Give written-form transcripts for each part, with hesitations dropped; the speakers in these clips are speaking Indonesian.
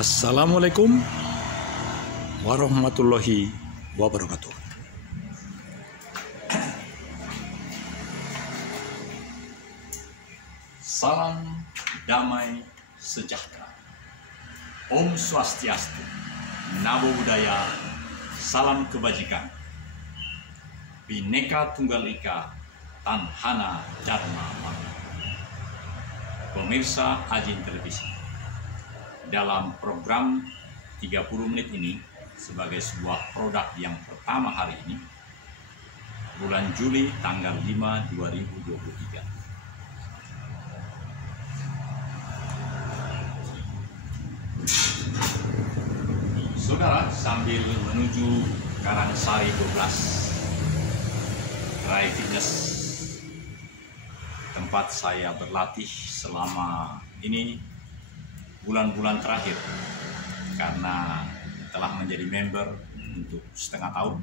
Assalamualaikum warahmatullahi wabarakatuh. Salam damai sejahtera. Om Swastiastu, Namo Buddhaya, salam kebajikan. Bhinneka Tunggal Ika, Tanhana Dharma Magna. Pemirsa Ajin Televisi, dalam program 30 menit ini sebagai sebuah produk yang pertama hari ini, bulan Juli tanggal 5, 2023. Saudara, sambil menuju Karangsari 12 Rai Fitness, tempat saya berlatih selama ini bulan-bulan terakhir, karena telah menjadi member untuk setengah tahun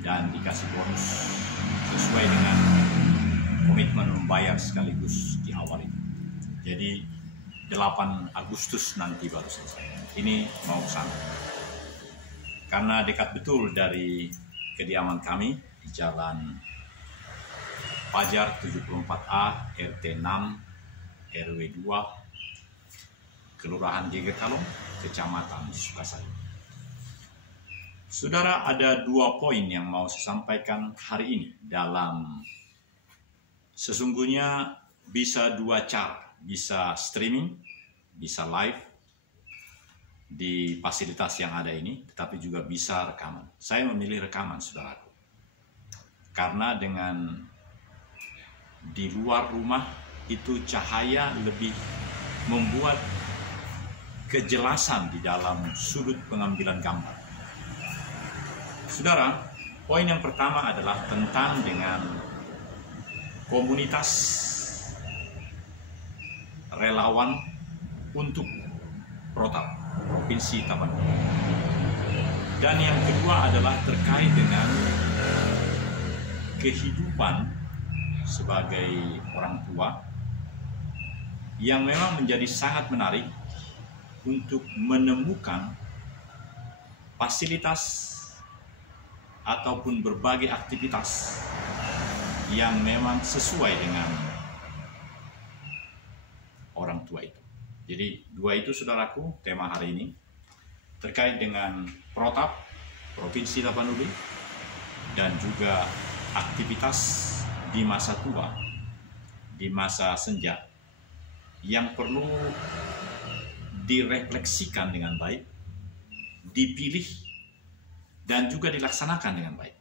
dan dikasih bonus sesuai dengan komitmen membayar sekaligus di awal itu. Jadi 8 Agustus nanti baru selesai. Ini mau ke sana karena dekat betul dari kediaman kami di Jalan Pajar 74A RT 6 RW 2 Kelurahan Gegerkalong, Kecamatan Sukasari. Saudara, ada 2 poin yang mau saya sampaikan hari ini. Dalam sesungguhnya bisa 2 cara, bisa streaming, bisa live di fasilitas yang ada ini, tetapi juga bisa rekaman. Saya memilih rekaman, saudaraku, karena dengan di luar rumah itu cahaya lebih membuat kejelasan di dalam sudut pengambilan gambar. Saudara, poin yang pertama adalah tentang dengan komunitas relawan untuk protap Provinsi Tapanuli. Dan yang kedua adalah terkait dengan kehidupan sebagai orang tua yang memang menjadi sangat menarik untuk menemukan fasilitas ataupun berbagai aktivitas yang memang sesuai dengan orang tua itu. Jadi 2 itu, saudaraku, tema hari ini terkait dengan protap Provinsi Tapanuli dan juga aktivitas di masa tua, di masa senja yang perlu direfleksikan dengan baik, dipilih, dan juga dilaksanakan dengan baik.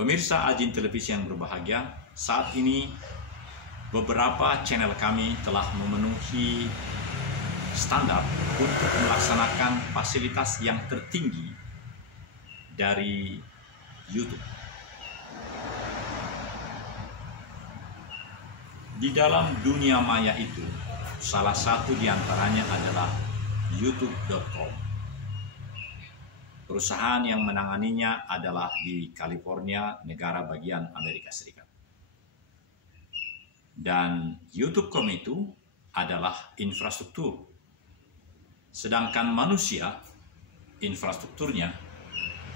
Pemirsa Ajin Televisi yang berbahagia, saat ini beberapa channel kami telah memenuhi standar untuk melaksanakan fasilitas yang tertinggi dari YouTube. Di dalam dunia maya itu, salah satu diantaranya adalah YouTube.com. Perusahaan yang menanganinya adalah di California, negara bagian Amerika Serikat. Dan YouTube.com itu adalah infrastruktur. Sedangkan manusia, infrastrukturnya,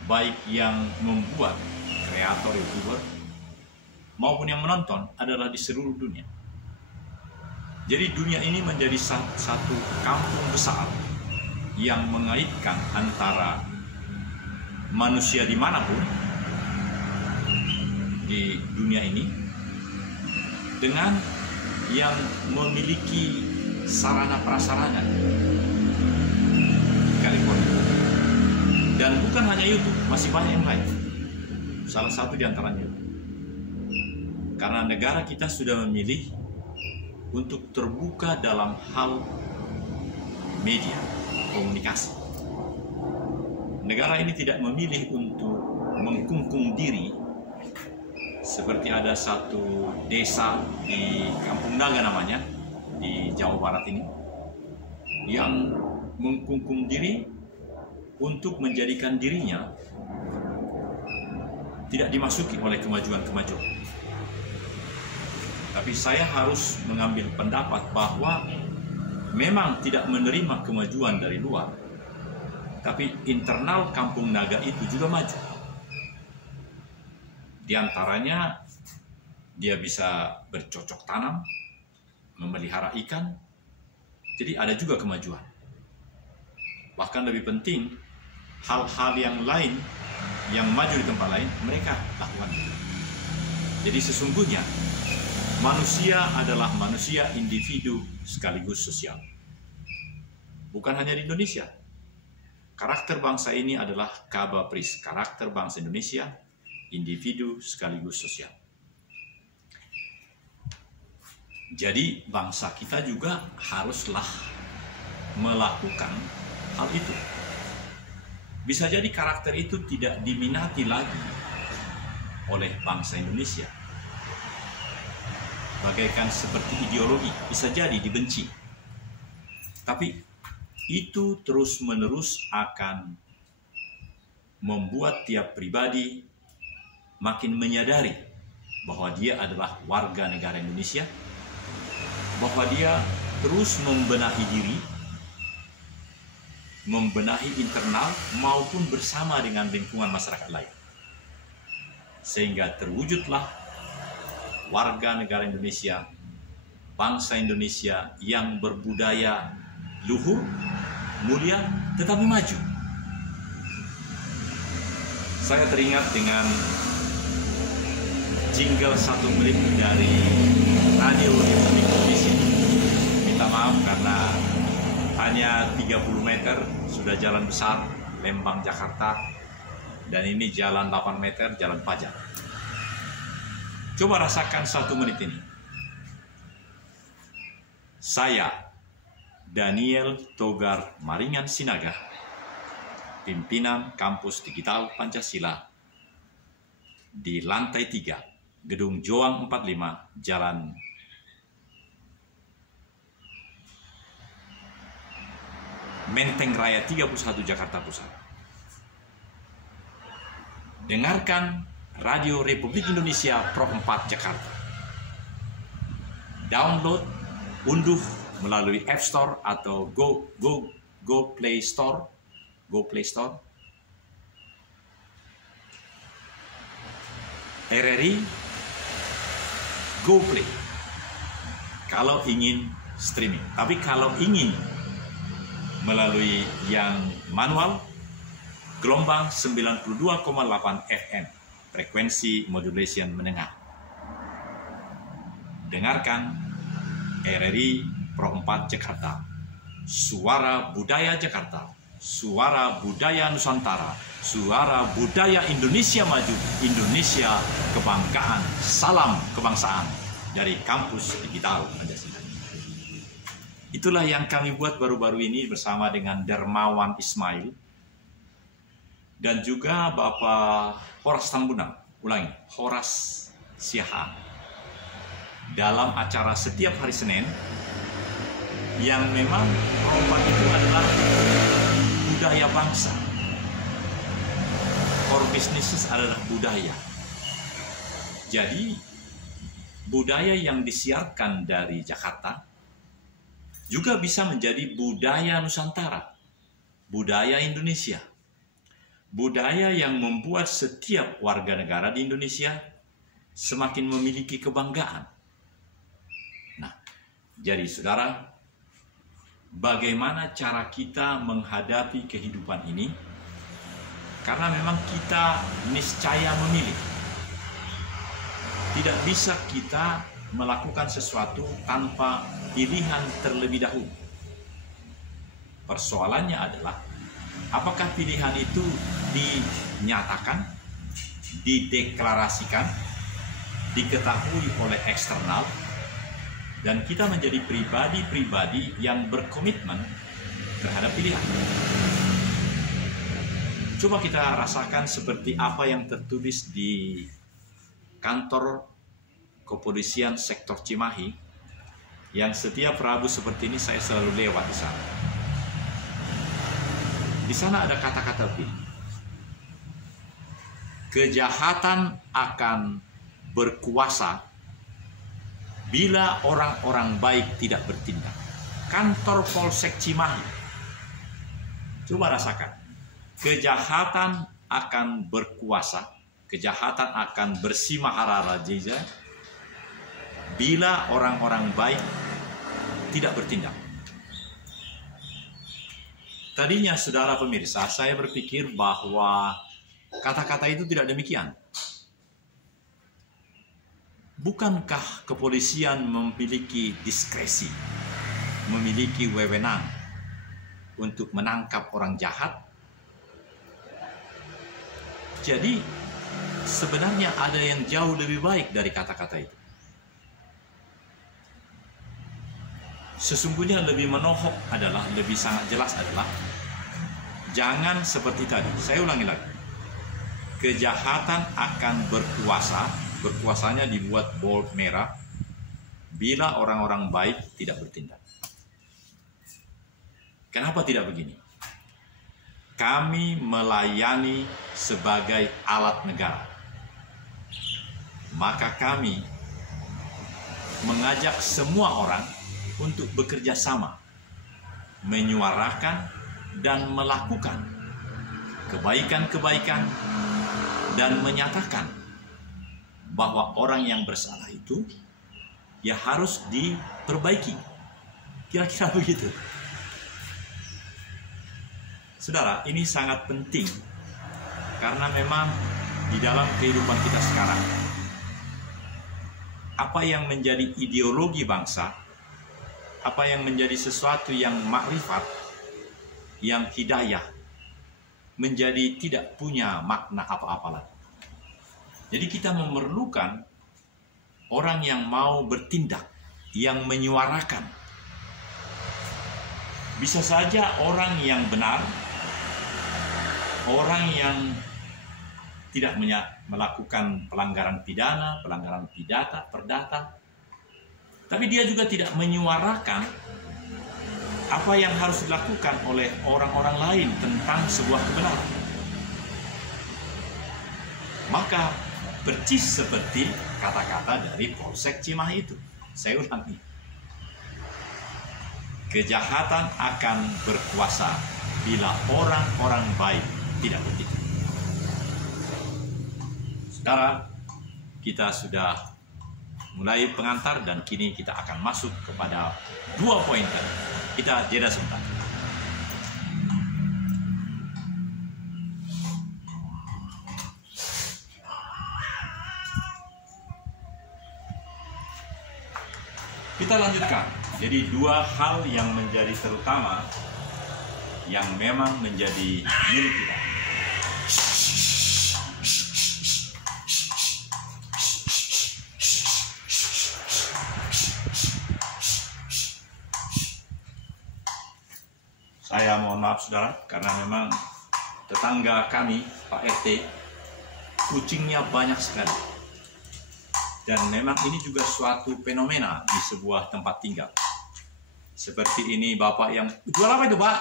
baik yang membuat kreator YouTuber maupun yang menonton, adalah di seluruh dunia. Jadi dunia ini menjadi satu kampung besar yang mengaitkan antara manusia dimanapun di dunia ini dengan yang memiliki sarana prasarana di California. Dan bukan hanya YouTube, masih banyak yang lain. Salah satu di antaranya itu. Karena negara kita sudah memilih untuk terbuka dalam hal media, komunikasi. Negara ini tidak memilih untuk mengkungkung diri seperti ada satu desa di Kampung Naga namanya, di Jawa Barat ini, yang mengkungkung diri untuk menjadikan dirinya tidak dimasuki oleh kemajuan-kemajuan. Tapi saya harus mengambil pendapat bahwa memang tidak menerima kemajuan dari luar, tapi internal Kampung Naga itu juga maju. Di antaranya dia bisa bercocok tanam, memelihara ikan, jadi ada juga kemajuan. Bahkan lebih penting, hal-hal yang lain yang maju di tempat lain mereka lakukan. Jadi sesungguhnya manusia adalah manusia individu sekaligus sosial. Bukan hanya di Indonesia. Karakter bangsa ini adalah Kabapris, karakter bangsa Indonesia, individu sekaligus sosial. Jadi bangsa kita juga haruslah melakukan hal itu. Bisa jadi karakter itu tidak diminati lagi oleh bangsa Indonesia. Bagaikan seperti ideologi, bisa jadi dibenci. Tapi itu terus-menerus akan membuat tiap pribadi makin menyadari bahwa dia adalah warga negara Indonesia, bahwa dia terus membenahi diri, membenahi internal maupun bersama dengan lingkungan masyarakat lain. Sehingga terwujudlah warga negara Indonesia, bangsa Indonesia yang berbudaya luhur, mulia, tetapi maju. Saya teringat dengan jingle 1 menit dari Radio Republik Indonesia. Minta maaf karena hanya 30 meter sudah jalan besar Lembang Jakarta, dan ini jalan 8 meter jalan Pajak. Coba rasakan 1 menit ini. Saya Daniel Togar Maringan Sinaga, pimpinan Kampus Digital Pancasila, di lantai 3, Gedung Joang 45, Jalan Menteng Raya 31, Jakarta Pusat. Dengarkan Radio Republik Indonesia Pro 4 Jakarta. Download, unduh melalui App Store atau Go Play Store. RRI Go Play kalau ingin streaming. Tapi kalau ingin melalui yang manual, gelombang 92,8 FM, frekuensi modulation menengah. Dengarkan RRI Pro 4 Jakarta, suara budaya Jakarta, suara budaya Nusantara, suara budaya Indonesia maju, Indonesia kebanggaan, salam kebangsaan dari Kampus Digital Pancasila. Itulah yang kami buat baru-baru ini bersama dengan Dermawan Ismail dan juga Bapak Horas Tambunang, Horas Siahaan, dalam acara setiap hari Senin yang memang Pro 4 itu adalah budaya bangsa. Core businesses adalah budaya. Jadi budaya yang disiarkan dari Jakarta juga bisa menjadi budaya Nusantara, budaya Indonesia, budaya yang membuat setiap warga negara di Indonesia semakin memiliki kebanggaan. Nah, jadi saudara, bagaimana cara kita menghadapi kehidupan ini? Karena memang kita niscaya memilih. Tidak bisa kita melakukan sesuatu tanpa pilihan terlebih dahulu. Persoalannya adalah, apakah pilihan itu dinyatakan, dideklarasikan, diketahui oleh eksternal, dan kita menjadi pribadi-pribadi yang berkomitmen terhadap pilihan. Coba kita rasakan seperti apa yang tertulis di kantor kepolisian sektor Cimahi, yang setiap Rabu seperti ini saya selalu lewat di sana. Di sana ada kata-kata begini: kejahatan akan berkuasa bila orang-orang baik tidak bertindak. kantor Polsek Cimahi. Coba rasakan, kejahatan akan berkuasa, kejahatan akan bersimahara-raja bila orang-orang baik tidak bertindak. Tadinya, saudara pemirsa, saya berpikir bahwa kata-kata itu tidak demikian. Bukankah kepolisian memiliki diskresi, memiliki wewenang untuk menangkap orang jahat? Jadi, sebenarnya ada yang jauh lebih baik dari kata-kata itu. Sesungguhnya lebih menohok adalah, lebih sangat jelas adalah, jangan seperti tadi. Saya ulangi lagi. Kejahatan akan berkuasa, berkuasanya dibuat bold merah, bila orang-orang baik tidak bertindak. Kenapa tidak begini? Kami melayani sebagai alat negara. Maka kami mengajak semua orang untuk bekerja sama, menyuarakan dan melakukan kebaikan-kebaikan dan menyatakan bahwa orang yang bersalah itu ya harus diperbaiki. Kira-kira begitu. Saudara, ini sangat penting karena memang di dalam kehidupan kita sekarang, apa yang menjadi ideologi bangsa, apa yang menjadi sesuatu yang makrifat, yang hidayah, menjadi tidak punya makna apa-apa lagi. Jadi kita memerlukan orang yang mau bertindak, yang menyuarakan. Bisa saja orang yang benar, orang yang tidak melakukan pelanggaran pidana, pelanggaran perdata, tapi dia juga tidak menyuarakan apa yang harus dilakukan oleh orang-orang lain tentang sebuah kebenaran. Maka percis seperti kata-kata dari Polsek Cimahi itu. Saya ulangi. Kejahatan akan berkuasa bila orang-orang baik tidak bertindak. Saudara, kita sudah mulai pengantar dan kini kita akan masuk kepada 2 poin tadi. Kita jeda sebentar. Kita lanjutkan. Jadi 2 hal yang menjadi terutama yang memang menjadi milik kita. Saya mohon maaf saudara, karena memang tetangga kami, Pak RT, kucingnya banyak sekali. Dan memang ini juga suatu fenomena di sebuah tempat tinggal. Seperti ini Bapak yang, jual apa itu Pak?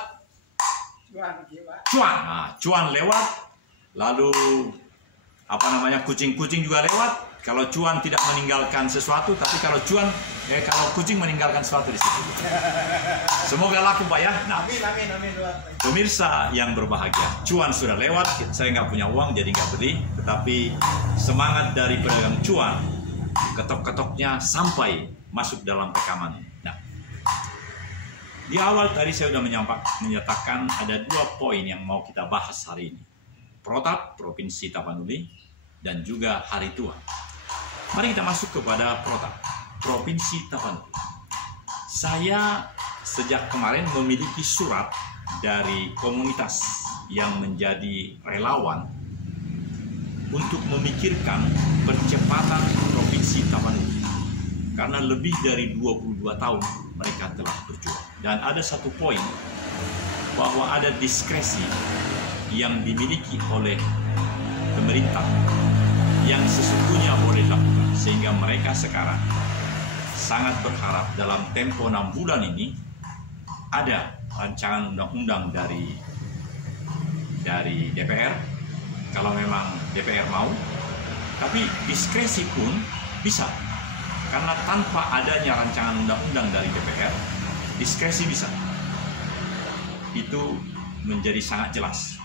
Cuan. Nah, cuan lewat, lalu kucing-kucing juga lewat. Kalau cuan tidak meninggalkan sesuatu, tapi kalau kalau kucing meninggalkan sesuatu di situ. Semoga laku Pak ya. Nah, amin. Pemirsa yang berbahagia, cuan sudah lewat, saya nggak punya uang jadi nggak beli, tetapi semangat dari pedagang cuan, ketok-ketoknya sampai masuk dalam rekaman. Nah, di awal tadi saya sudah menyatakan ada 2 poin yang mau kita bahas hari ini. Protap, Provinsi Tapanuli, dan juga Hari Tua. Mari kita masuk kepada Protap, Provinsi Tapanuli. Saya sejak kemarin memiliki surat dari komunitas yang menjadi relawan untuk memikirkan percepatan Provinsi Tapanuli. Karena lebih dari 22 tahun mereka telah berjuang. Dan ada 1 poin bahwa ada diskresi yang dimiliki oleh pemerintah yang sesungguhnya boleh dilakukan, sehingga mereka sekarang sangat berharap dalam tempo 6 bulan ini ada rancangan undang-undang dari DPR, kalau memang DPR mau, tapi diskresi pun bisa, karena tanpa adanya rancangan undang-undang dari DPR, diskresi bisa. Itu menjadi sangat jelas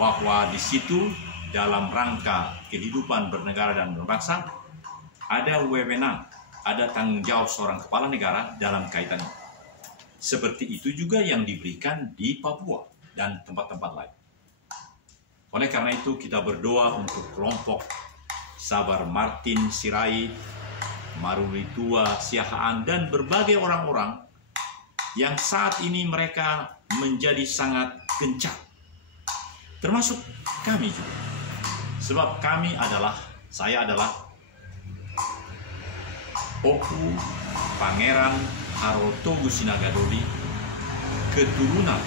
bahwa di situ dalam rangka kehidupan bernegara dan berbangsa ada wewenang, ada tanggung jawab seorang kepala negara dalam kaitan ini. Seperti itu juga yang diberikan di Papua dan tempat-tempat lain. Oleh karena itu kita berdoa untuk kelompok Sabar Martin Sirait, Marulitua Siahaan, dan berbagai orang-orang yang saat ini mereka menjadi sangat gencar. Termasuk kami juga. Sebab saya adalah Oku Pangeran Harotogu Sinagadoli, keturunan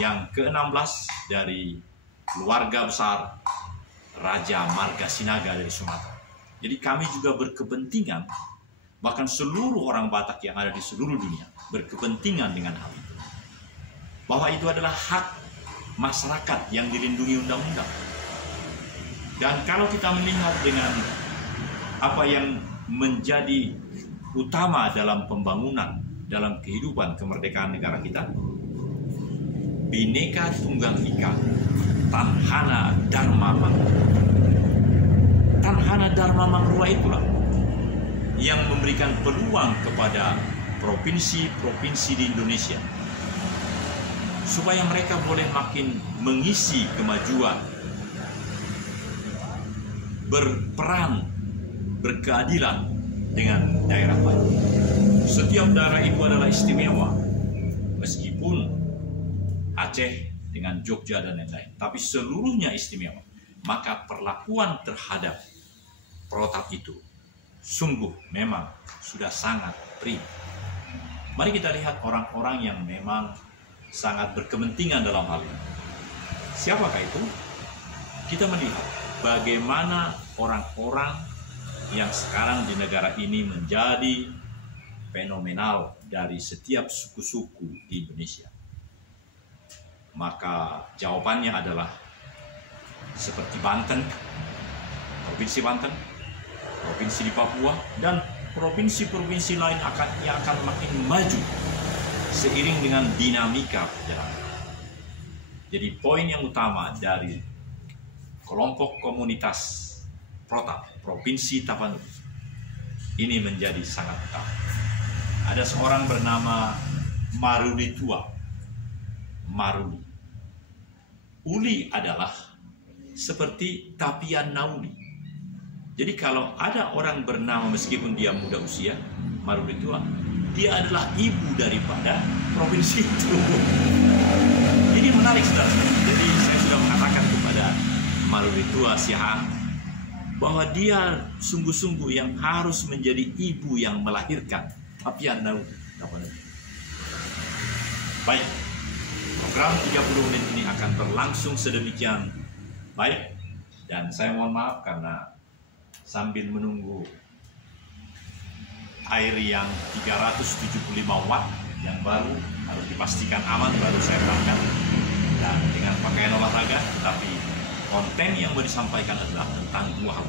yang ke-16 dari keluarga besar Raja Marga Sinaga dari Sumatera. Jadi kami juga berkepentingan, bahkan seluruh orang Batak yang ada di seluruh dunia berkepentingan dengan hal itu. Bahwa itu adalah hak masyarakat yang dilindungi undang-undang. Dan kalau kita melihat dengan apa yang menjadi utama dalam pembangunan, dalam kehidupan kemerdekaan negara kita, Bhinneka Tunggal Ika, Tanhana Dharma Mangrua. Tanhana Dharma Mangrua itulah yang memberikan peluang kepada provinsi-provinsi di Indonesia supaya mereka boleh makin mengisi kemajuan, berperan, berkeadilan dengan daerah lain. Setiap daerah itu adalah istimewa, meskipun Aceh dengan Jogja dan lain-lain, tapi seluruhnya istimewa. Maka perlakuan terhadap protap itu sungguh memang sudah sangat prima. Mari kita lihat orang-orang yang memang sangat berkepentingan dalam hal ini. Siapakah itu? Kita melihat bagaimana orang-orang yang sekarang di negara ini menjadi fenomenal dari setiap suku-suku di Indonesia. Maka jawabannya adalah seperti Banten, Provinsi Banten, Provinsi di Papua, dan provinsi-provinsi lain yang akan makin maju seiring dengan dinamika perjalanan. Jadi poin yang utama dari kelompok komunitas protap Provinsi Tapanuli ini menjadi sangat utama. Ada seorang bernama Marulitua. Maruli. Uli adalah seperti Tapian Nauli. Jadi kalau ada orang bernama meskipun dia muda usia, Marulitua, dia adalah ibu daripada provinsi itu. Ini menarik, saudara. Jadi saya sudah mengatakan kepada Marulitua Siahaan bahwa dia sungguh-sungguh yang harus menjadi ibu yang melahirkan Tapian Nauli. Baik. Program 30 menit ini akan berlangsung sedemikian baik, dan saya mohon maaf karena sambil menunggu air yang 375 watt yang baru harus dipastikan aman baru saya berangkat dan dengan pakaian olahraga, tetapi konten yang mau disampaikan adalah tentang dua hal,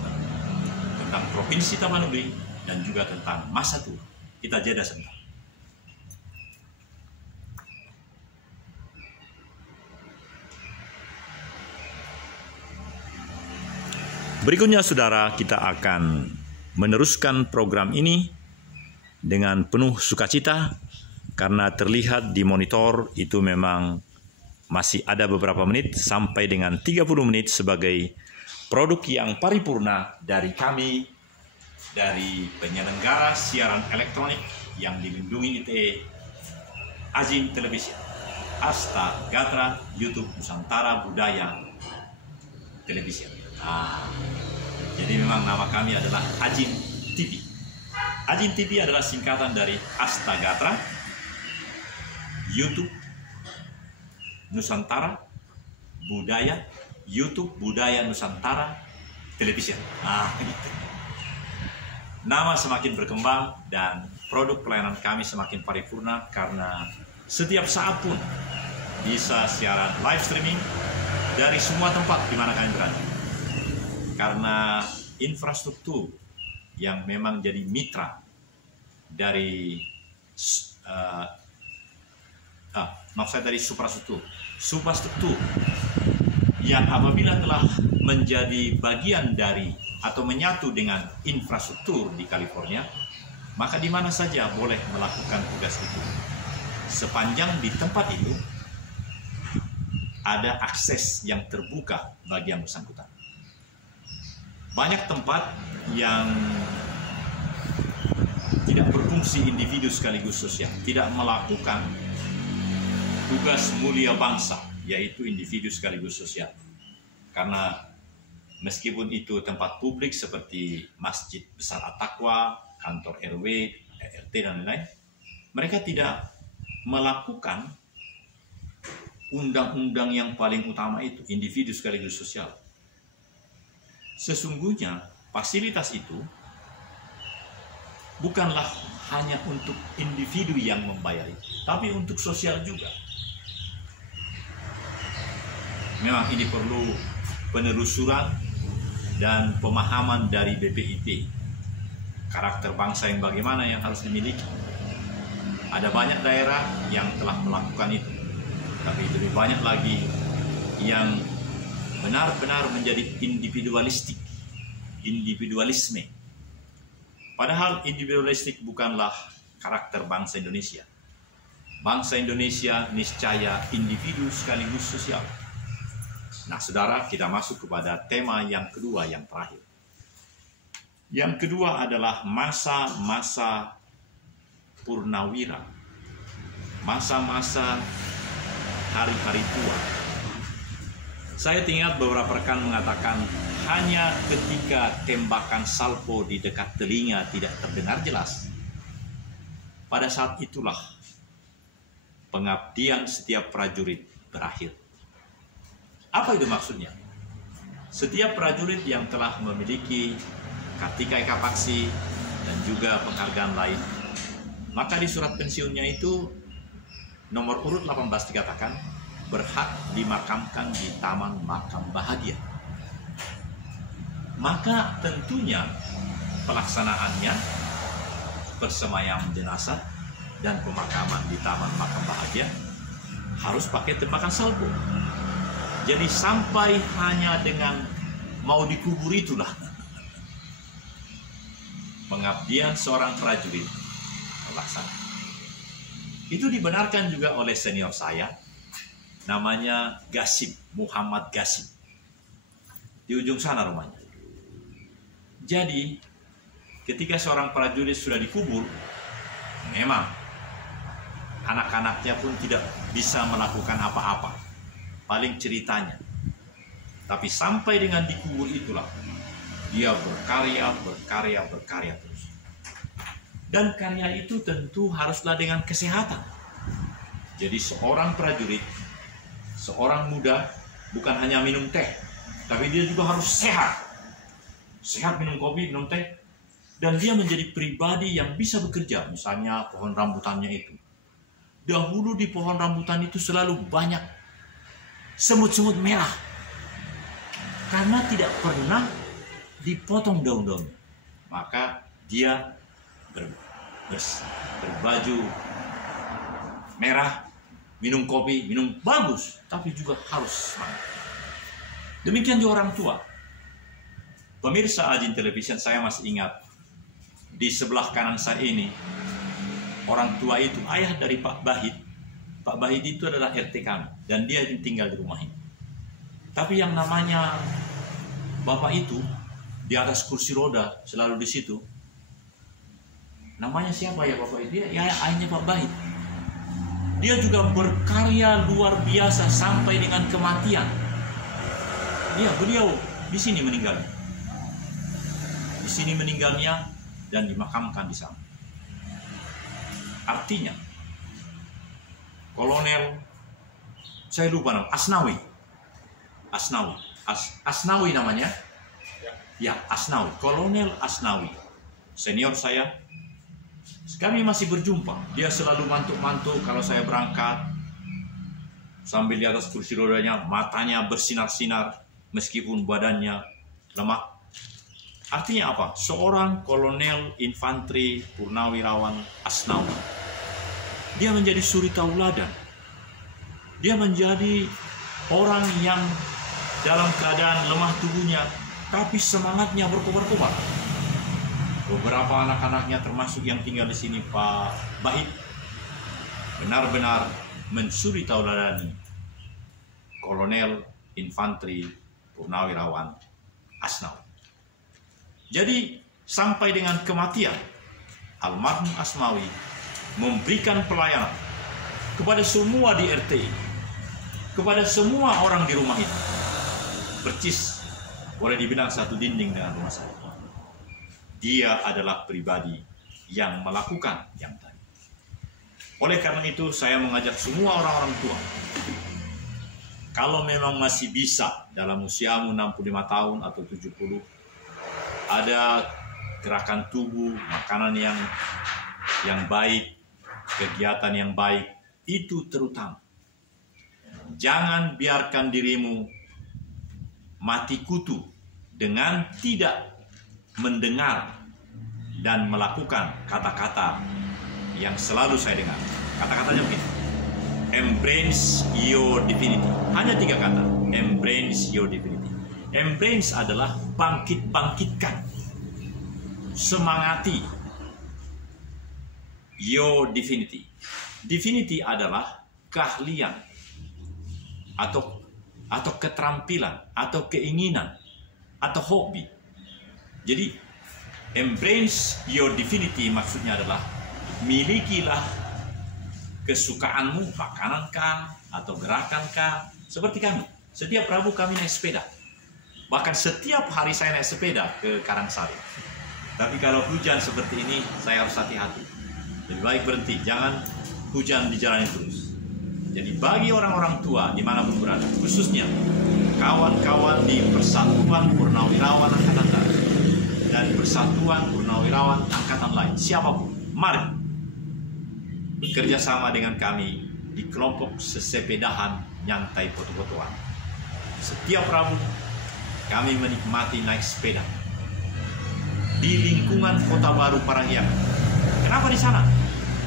tentang Provinsi Tapanuli dan juga tentang masa tua. Kita jeda sebentar. Berikutnya saudara, kita akan meneruskan program ini dengan penuh sukacita karena terlihat di monitor itu memang masih ada beberapa menit sampai dengan 30 menit sebagai produk yang paripurna dari kami, dari penyelenggara siaran elektronik yang dilindungi ITE, Ajin Televisi, Asta Gatra, YouTube Nusantara Budaya Televisi. Jadi memang nama kami adalah Ajin TV. Ajin TV adalah singkatan dari Asta Gatra, YouTube Nusantara Budaya, YouTube Budaya Nusantara Television. Gitu. Nama semakin berkembang dan produk pelayanan kami semakin paripurna karena setiap saat pun bisa siaran live streaming dari semua tempat di mana kalian berada. Karena infrastruktur yang memang jadi mitra dari maksud saya tadi suprastruktur yang apabila telah menjadi bagian dari atau menyatu dengan infrastruktur di California, maka di mana saja boleh melakukan tugas itu, sepanjang di tempat itu ada akses yang terbuka bagi yang bersangkutan. Banyak tempat yang tidak berfungsi individu sekaligus sosial, tidak melakukan tugas mulia bangsa, yaitu individu sekaligus sosial. Karena meskipun itu tempat publik seperti Masjid Besar At-Taqwa, kantor RW, RT, dan lain-lain, mereka tidak melakukan undang-undang yang paling utama itu, individu sekaligus sosial. Sesungguhnya fasilitas itu bukanlah hanya untuk individu yang membayar itu, tapi untuk sosial juga. Memang ini perlu penelusuran dan pemahaman dari BPIP. Karakter bangsa yang bagaimana yang harus dimiliki. Ada banyak daerah yang telah melakukan itu, tapi lebih banyak lagi yang benar-benar menjadi individualisme. Padahal individualistik bukanlah karakter bangsa Indonesia. Bangsa Indonesia niscaya individu sekaligus sosial. Nah, saudara, kita masuk kepada tema yang kedua, yang terakhir. Yang kedua adalah masa-masa purnawira, masa-masa hari-hari tua. Saya ingat beberapa rekan mengatakan hanya ketika tembakan salvo di dekat telinga tidak terdengar jelas, pada saat itulah pengabdian setiap prajurit berakhir. Apa itu maksudnya? Setiap prajurit yang telah memiliki Kartika Eka Paksi dan juga penghargaan lain, maka di surat pensiunnya itu nomor urut 18 dikatakan berhak dimakamkan di Taman Makam Bahagia. Maka tentunya pelaksanaannya bersemayam jenazah dan pemakaman di Taman Makam Bahagia harus pakai tembakan salvo. Jadi sampai hanya dengan mau dikubur itulah pengabdian seorang prajurit terlaksana. Itu dibenarkan juga oleh senior saya, namanya Gasim, Muhammad Gasim. Di ujung sana rumahnya. Jadi ketika seorang prajurit sudah dikubur, memang anak-anaknya pun tidak bisa melakukan apa-apa. Paling ceritanya. Tapi sampai dengan dikubur itulah dia berkarya terus. Dan karya itu tentu haruslah dengan kesehatan. Jadi seorang prajurit, seorang muda bukan hanya minum teh, tapi dia juga harus sehat. Sehat minum kopi, minum teh. Dan dia menjadi pribadi yang bisa bekerja. Misalnya pohon rambutannya itu. Dahulu di pohon rambutan itu selalu banyak semut-semut merah karena tidak pernah dipotong daun-daun. Maka dia berbaju merah, minum kopi, minum bagus, tapi juga harus semangat. Demikian juga orang tua. Pemirsa Ajin Television, saya masih ingat di sebelah kanan saya ini orang tua itu ayah dari Pak Bahit. Pak Bahit itu adalah RT kami dan dia tinggal di rumah ini. Tapi yang namanya bapak itu di atas kursi roda selalu di situ. Namanya siapa ya bapak itu? Ya ayahnya Pak Bahit. Dia juga berkarya luar biasa sampai dengan kematian. Beliau di sini meninggalnya. Di sini meninggalnya dan dimakamkan di sana. Artinya Kolonel, saya lupa nama, Asnawi namanya. Ya, Asnawi, Kolonel Asnawi. Senior saya, kami masih berjumpa. Dia selalu mantuk-mantuk kalau saya berangkat. Sambil di atas kursi rodanya, matanya bersinar-sinar meskipun badannya lemah. Artinya apa? Seorang kolonel infanteri purnawirawan Asnawi Dia menjadi suri tauladan. Dia menjadi orang yang dalam keadaan lemah tubuhnya, tapi semangatnya berkobar-kobar. Beberapa anak-anaknya termasuk yang tinggal di sini, Pak Bahit, benar-benar mensuri tauladani Kolonel Infanteri Purnawirawan Asnawi. Jadi sampai dengan kematian, almarhum Asnawi memberikan pelayanan kepada semua di RT, kepada semua orang di rumah itu. Percis boleh dibilang satu dinding dengan rumah saya. Dia adalah pribadi yang melakukan yang tadi. Oleh karena itu saya mengajak semua orang-orang tua, kalau memang masih bisa dalam usiamu 65 tahun atau 70, ada gerakan tubuh, makanan yang baik, kegiatan yang baik, itu terutama. Jangan biarkan dirimu mati kutu dengan tidak mendengar dan melakukan kata-kata yang selalu saya dengar. Kata-katanya begini: embrace your divinity. Hanya 3 kata. Embrace your divinity. Embrace adalah bangkit-bangkitkan, semangati your divinity. Divinity adalah keahlian atau keterampilan atau keinginan atau hobi. Jadi embrace your divinity maksudnya adalah milikilah kesukaanmu, makanan kah atau gerakan kah. Seperti kami, setiap Rabu kami naik sepeda. Bahkan setiap hari saya naik sepeda ke Karangsari. Tapi kalau hujan seperti ini, saya harus hati-hati. Lebih baik berhenti, jangan hujan dijalani terus. Jadi bagi orang-orang tua dimanapun berada, khususnya kawan-kawan di Persatuan Purnawirawan Angkatan Darat dan Persatuan Purnawirawan Angkatan lain, siapapun, mari bekerja sama dengan kami di kelompok sesepedahan nyantai foto-fotoan. Setiap Rabu kami menikmati naik sepeda di lingkungan Kota Baru Parahyangan. Kenapa di sana?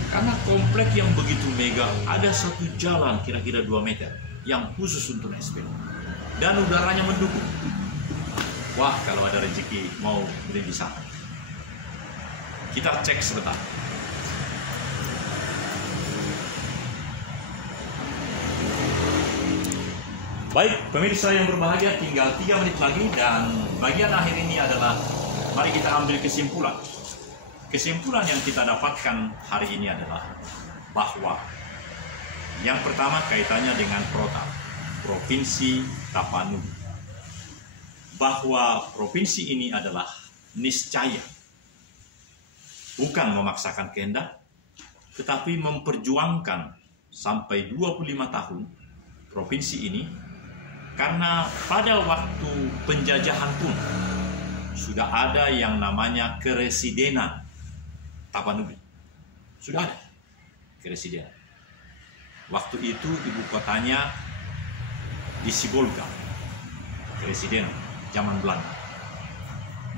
Karena komplek yang begitu mega, ada satu jalan kira-kira 2 meter yang khusus untuk naik sepeda. Dan udaranya mendukung. Wah, kalau ada rezeki mau beli di sana. Kita cek sebentar. Baik, pemirsa yang berbahagia, tinggal 3 menit lagi dan bagian akhir ini adalah mari kita ambil kesimpulan. Kesimpulan yang kita dapatkan hari ini adalah bahwa yang pertama kaitannya dengan Protap, Provinsi Tapanuli. Bahwa provinsi ini adalah niscaya bukan memaksakan kehendak, tetapi memperjuangkan sampai 25 tahun provinsi ini. Karena pada waktu penjajahan pun sudah ada yang namanya keresidenan Tapanuli. Sudah ada keresidenan. Waktu itu ibu kotanya di Sibolga, keresidenan zaman Belanda.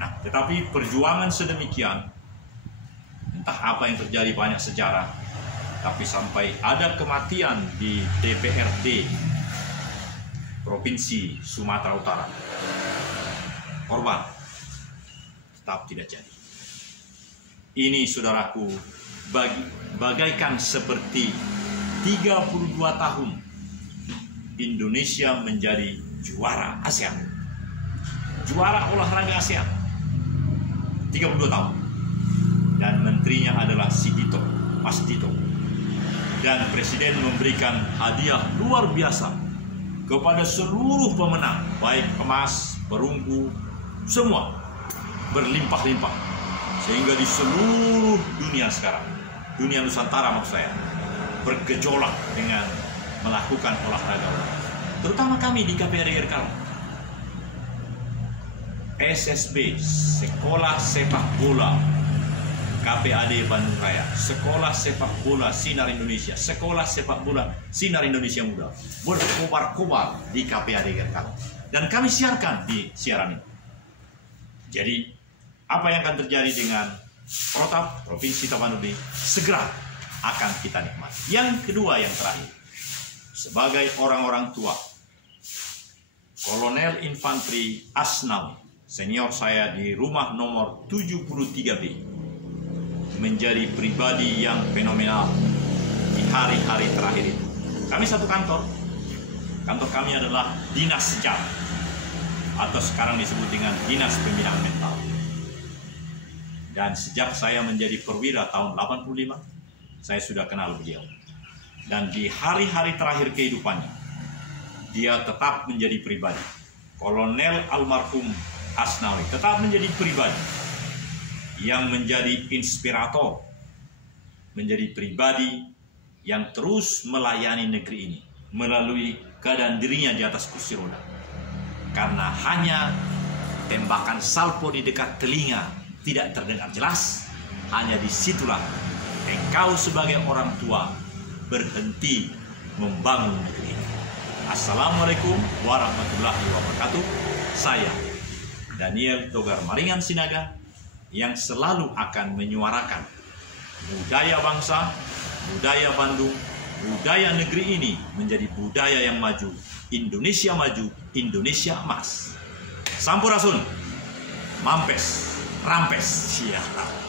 Nah, tetapi perjuangan sedemikian, entah apa yang terjadi, banyak sejarah, tapi sampai ada kematian di DPRD Provinsi Sumatera Utara, korban tetap tidak jadi. Ini saudaraku bagaikan seperti 32 tahun Indonesia menjadi juara ASEAN, juara olahraga ASEAN 32 tahun, dan menterinya adalah si Dito, Mas Dito, dan presiden memberikan hadiah luar biasa kepada seluruh pemenang, baik emas, perunggu, semua berlimpah-limpah. Sehingga di seluruh dunia sekarang, dunia Nusantara maksud saya, bergejolak dengan melakukan olahraga. Terutama kami di KPRI Erkal. SSB, Sekolah Sepak Bola KPAD Bandung Raya, Sekolah Sepak Bola Sinar Indonesia, Sekolah Sepak Bola Sinar Indonesia Muda berkobar-kobar di KPAD Erkal. Dan kami siarkan di siaran ini. Jadi, apa yang akan terjadi dengan Protap Provinsi Tapanuli? Segera akan kita nikmati. Yang kedua, yang terakhir, sebagai orang-orang tua, Kolonel Infanteri Asnawi, senior saya di rumah nomor 73B, menjadi pribadi yang fenomenal di hari-hari terakhir itu. Kami satu kantor. Kantor kami adalah Dinas Jam, atau sekarang disebut dengan Dinas Pembinaan Mental. Dan sejak saya menjadi perwira tahun 85, saya sudah kenal beliau. Dan di hari-hari terakhir kehidupannya, dia tetap menjadi pribadi. Kolonel almarhum Asnawi tetap menjadi pribadi yang menjadi inspirator, menjadi pribadi yang terus melayani negeri ini melalui keadaan dirinya di atas kursi roda. Karena hanya tembakan salvo di dekat telinga tidak terdengar jelas, hanya disitulah engkau sebagai orang tua berhenti membangun negeri ini. Assalamualaikum warahmatullahi wabarakatuh. Saya Daniel Togar Maringan Sinaga, yang selalu akan menyuarakan budaya bangsa, budaya Bandung, budaya negeri ini menjadi budaya yang maju. Indonesia maju, Indonesia emas. Sampurasun, mampes, rampes, siap.